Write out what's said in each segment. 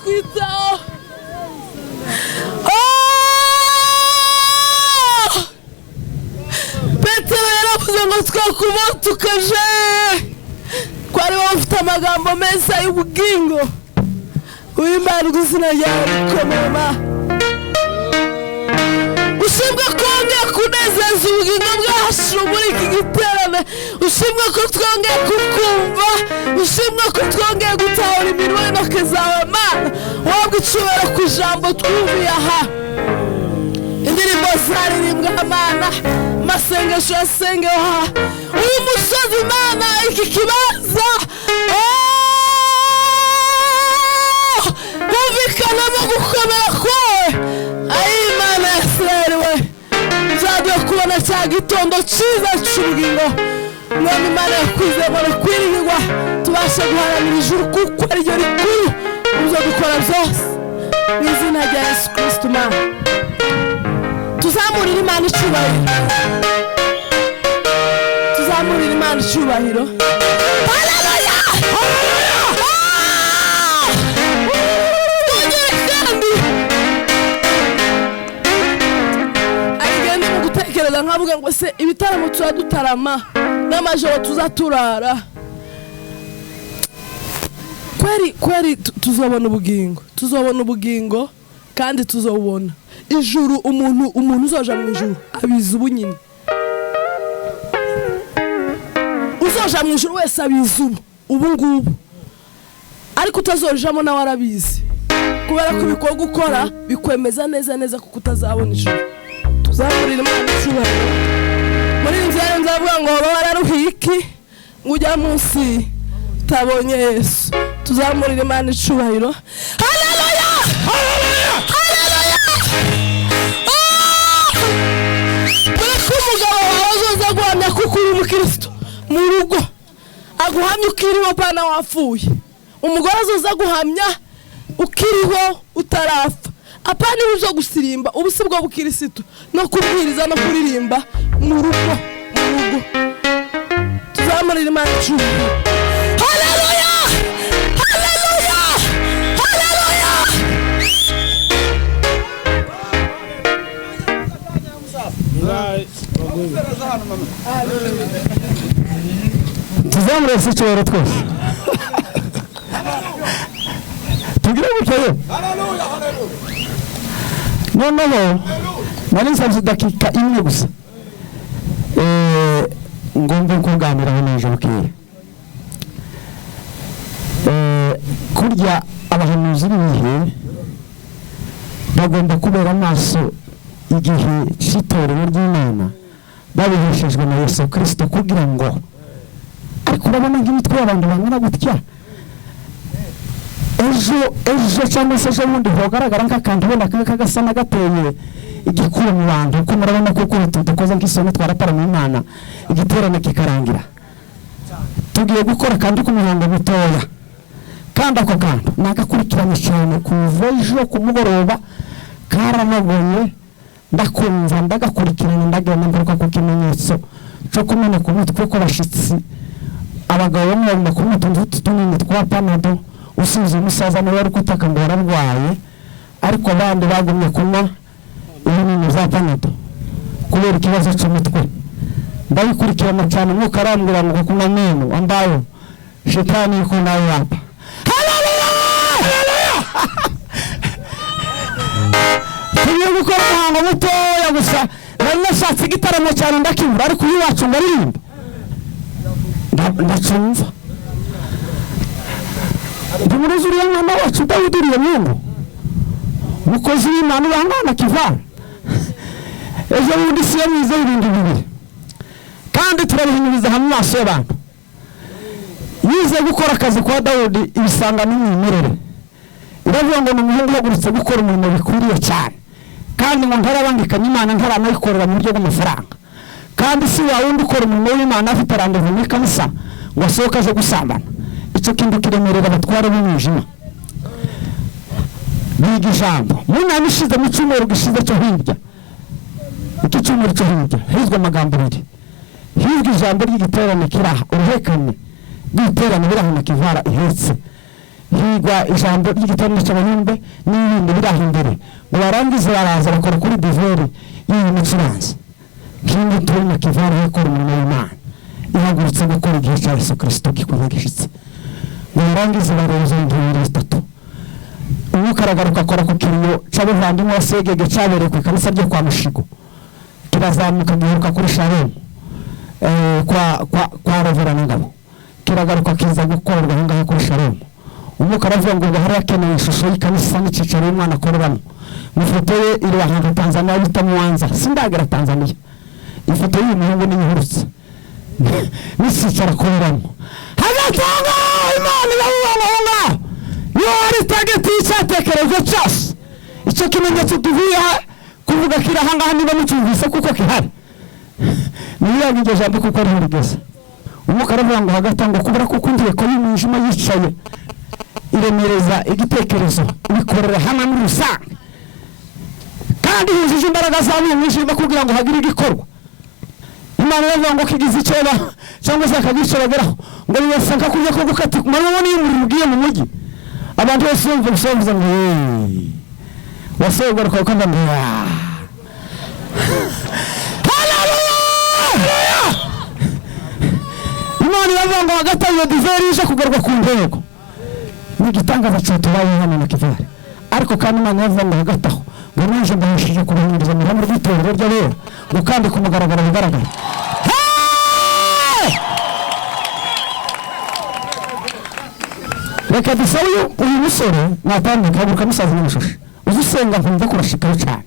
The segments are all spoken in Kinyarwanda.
utwitaho. Petero yaravuze ngo twakuba tukaje ko ari wowe ufite amagambo meza y'ubugingo. Uwimana izina ryawe rikomeye. Ushimwe ko wongeye kunezeza ubugingo bwacu muri iki giterane. Ushimwe ko twongeye kukumva. Ushimwe ko twongeye gutahura imirimo y'intoki zawe Mana. Wabwe icyubahiro ku ijambo twumviye aha. Indirimbo zaririmbwa Mana, amasengesho yasengewe aha. Uyu musozi Mana, iki kibanza humvikanamo gukomera kwawe. Ayi Mana ya Isirayeli we, uzaduhe kubona cya gitondo cyiza cy'ubugingo. Mwami Imana yakwizeye ngo kwiringirwa tubashe guharanira ijuru kuko ari ryo rikuru uzo dukora byose. Mu izina rya Yesu Kristo Mana, tuzamurire Imana icyubahiro. Tuzamurire Imana icyubahiro. Haleluya! Arigende mu gutekereza nkavuga ngo se ibitaramo tuzadutarama n'amajoro tuzaturara. Kweri tuzobona ubugingo. Tuzobona ubugingo kandi tuzobona ijuru. Umuntu uzoja mu ijuru abizi ubunyine. Uzoja mu ijuru wese abizi ubu ngubu, ariko utazojamo nawe arabizi, kubera ko ibikorwa gukora bikwemeza neza kuko utazabona ijuru. Tuzamurira Imana icyubahiro. Muri inzira nzavuga ngo baba wararuhiye iki ngo ujya munsi utabonye Yesu. Tuzamurira Imana icyubahiro. Haleluya! Haleluya! Haleluya! Mweko umugabo wawe azoza guhamya kuko uri umukristo mu rugo, aguhamya ukiriho pana wapfuye. Umugore azoza guhamya ukiriho utarapfa. Apana uzo gusirimba ubusi bwo bukirisitu no kubwiriza no kuririmba mu rugo. Tuzamurira Imana icyubahiro. Haleluya! Haleluya! Haleluya! Tuzamurira icyubahiro twese. Tugire gutyo. Haleluya! Noneho nari nsabye dakika imwe gusa ngomba kuganiraho n'ijoro kiye. Kurya abahanuzi b'ibihe bagomba kubera amaso igihe cy'itorero ry'Imana babiheshejwe na Yesu Kristo, kugira ngo ariko urabona nk'imitwe y'abantu bangana gutya ejo cyangwa se ejo bundi hogaragara nk'akantu ubona kagasa n'agateye igikuru mu bantu, kuko murabona ko dukoze nk'isoni twaratara mu Imana igiterane kikarangira. Tugiye gukora kandi ku muhango mutoya, kandi ako kantu nagakurikiranye cyane kuva ejo ku mugoroba. Karanagoye ndakumva ndagakurikirana ndagenda mvuga ku kimenyetso cyo kumena ku mutwe ko bashitsi abagabo bamwe ku mutuntu tunini twa panado. Usize umusaza nawe ari kutaka ngo yararwaye, ariko abandi bagumye kunywa ibinini bya panado kubera ikibazo cy'umutwe. Ndabikurikirana cyane, mwuka arambwira ngo kunywa neno ambayo shetani yuko nawe hapa. Haleluya! Tugiye gukora umuhango mutoya gusa. Nari nashatse igitaramo cyane ndakibura, ariko uyu wacu ngaririmba ndacumva. Ndumuruzi uriya mwana wacu Dawidi uriya Mungu mukozi w'Imana ubangana kivana. Ejo bundi siya mwiza ibindi bibiri, kandi turabihinyuriza hamwe maso y'abantu. Yize gukora akazi kwa Dawidi ibisanga n'umwimerere. Iravuga ngo n'umuhungu yagurutse gukora umurimo bikwiriye cyane, kandi ngo ntarabangikanye Imana ntaranayikorera mu buryo bw'amafaranga. Kandi si wa wundi ukora umurimo w'Imana afite randevu muri kanisa ngo asohoke aje gusambana. Icyo kintu kiremerera abatware b'umwijima. Biga ijambo munani ishize mu cyumweru gishize cyo hirya, iki cyumweru cyo hirya hizwe amagambo abiri. Hizwe ijambo ry'igiterane kiraha uruhekane rw'igiterane biraho na kivara ihetse. higwa ijambo ry'igitondo cy'abanyumbe n'ibindi biri aho imbere ngo barangize baraza bakora kuri diveri y'iyi mucuranzi nk'indi turimo kivari ikora umurimo w'Imana ihagurutse gukora igihe cya Yesu Kristo gikuye gishitse ngo barangize bareza induru zitatu umwuka aragaruka akora ku kiriyo c'abavandimwe wasegege cabereye ku ikanisa ryo kwa Mushigo kirazamuka giheruka kuri Shalom kwa Reverend Ngabo kiragaruka kiza gukorerwa aho ngaho kuri Shalom umwuka aravuga ngo hari akeneye ishusho y'ikanisa n'icicaro y'Imana akoreramo ifoto ye iri ahantu Tanzania bita Mwanza sindagera Tanzania ifoto y'uyu muhungu n'imihurutse n'icicaro akoreramo hagatanga Imana y'abahunga yo ari target y'icyatekerezo cyose icyo kimenyetso tuvuye kuvuga kira hangaha niba mucyumvise kuko kihari niyo ngije jambo kuko ari rigeze umwuka aravuga ngo hagatanga kubura kuko ndiye ko y'umwijima yicaye iremereza igitekerezo bikorera hamwe muri rusange kandi yujuje imbaraga zawe mwijima kugira ngo hagire igikorwa Imana yavuga ngo kigize icyoba cyangwa se akagice bageraho ngo bibasanga kujya ko gukati mabona y'umuriro ugiye mu mujyi abantu bose bumva bisobanura ngo wasogora kwa kanda ngo haleluya Imana yavuga ngo hagatayo diveri ije kugarwa ku ntego n'igitangaza cyo tubaye hano na kivari ariko kandi Imana yavuga ngo hagataho ngo naje mbashije kubahinduriza mu hamwe rw'itorero ry'abera ngo kandi ku mugaragaro bigaragara reka dusabe uyu musore natandika buka musaza n'umushusho uzusenga nkumva kurashikaho cyane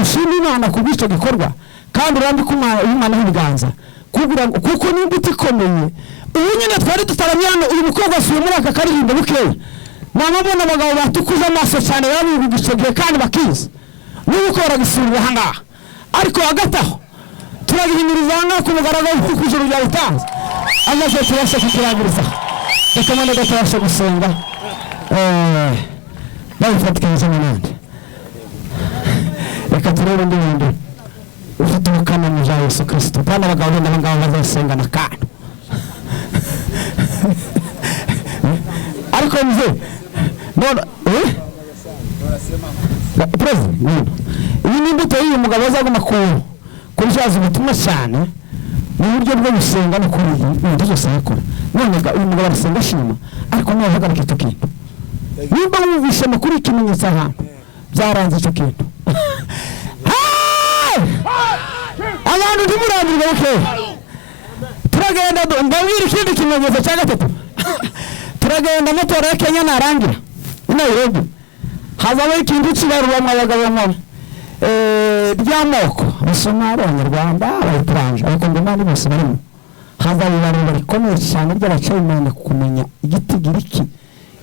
ushima Imana ku bw'icyo gikorwa kandi urambika Imana h'ibiganza kugira ngo kuko n'imbuto ikomeye ubu nyine twari tutaramye hano uyu mukobwa asuye muri aka karirimbo bukeya namabona abagabo batukuza amaso cyane babivuga icyo gihe kandi bakiza n'uko baragisurira aha ngaha ariko hagataho turagihimiriza aha ngaha ku mugaragaro kuko ijoro ryabitanze amaze tubashe kukirangiriza reka mwana gatabashe gusenga babifatikanyije n'abandi reka turebe undi wundi ufite ubukana mu bya Yesu Kristo kandi abagabo benda aha ngaha bazasengana kandi ariko mze none president iyi ni imbuto y'uyu mugabo azaguma kubyaza ubutumwa cyane mu buryo bwo gusenga no kuri ibintu byose akora none uyu mugabo arasenga ashima ariko nawe ahagarika icyo kintu nimba wumvishe amakuru y'ikimenyetso ahantu byaranze icyo kintu abantu ntimurambirwe bukeya turagenda ndabwira ikindi kimenyetso cya gatatu turagenda amatora ya Kenya narangira i Nairobi hazabaho ikintu kibaruramo abagabo ry'amoko abasomali abanyarwanda abaturanje abakongomani bose barimo hazaba ibarura rikomeye cyane ry'abacayimana kumenya igiti giriki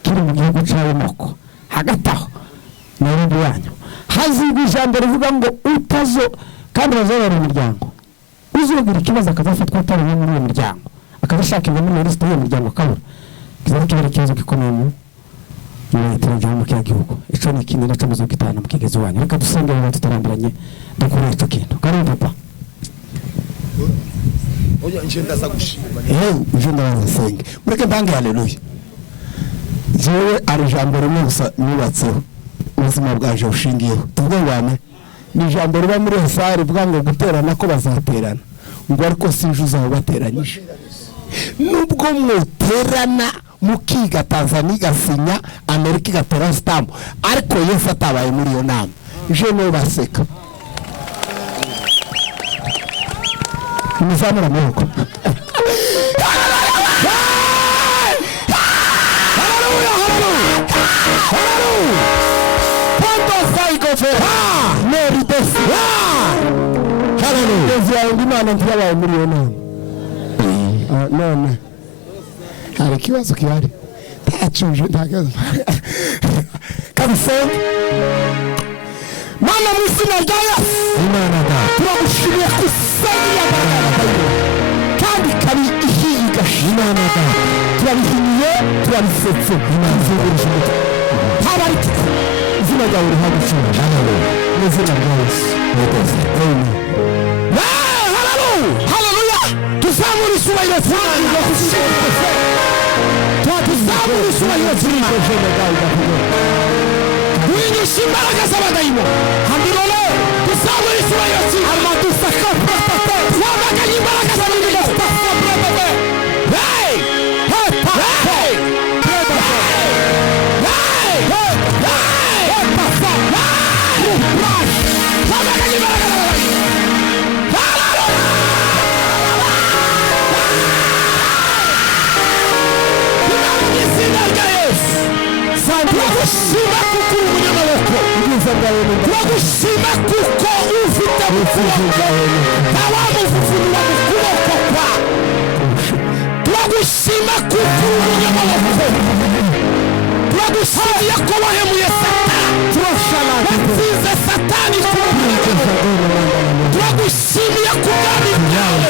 kiri mu gihugu cy'amoko hagati aho Nairobi yanyu hazigwa ijambo rivuga ngo utazo kandi bazobera umuryango uzogira ikibazo akazafatwa atari muri uwo muryango akazashakirwa muri liste y'uwo muryango akabura kizaba kibera ikibazo gikomeye mu iterambere mu gihugu ico ni ikintu naco muzo gitana mu kigezi wanyu reka dusenge ngo tutarambiranye dukora ico kintu kandi papa oya njenda za gushima njenda bazasenge mureke mbange haleluya jewe ari jambo rimwe gusa nubatseho ubuzima bwaje bushingiyeho tubwirane ni jambo riba muri Hesari rivuga ngo guterana ko bazaterana ngo ariko sinjuza aho bateranyije nubwo mwoterana mukiga Tanzania igasinya Amerika igatera stamp ariko Yesu atabaye muri iyo nama je no baseka nizamura amaboko Imana ntiyabaye muri iyo nama none hari ikibazo gihari ntacuje ntagaze kabisenge Mana mu izina rya Yesu Imana da turagushimiye kusangira abantu kandi kari ihiga Imana da turabihimiye turabisetse Imana z'ubujije habari izina ryawe rihagushimye mu izina rya Yesu amen tuzamura isura y'Imana tuzamura isura bazima winyisha imbaraga z'abadayimo handirole dusabura isura yose amadusaka protete wabaganye imbaraga z'abadayimo hey hey turagushima kuko uri umunyamaboko turagushima kuko ufite mu kuboko ntawamuvuvunira mu kuboko kwa turagushima kuko uri umunyamaboko turagushimiye ko wahemuye satani watsinze satani turagushimiye ku bwami bwawe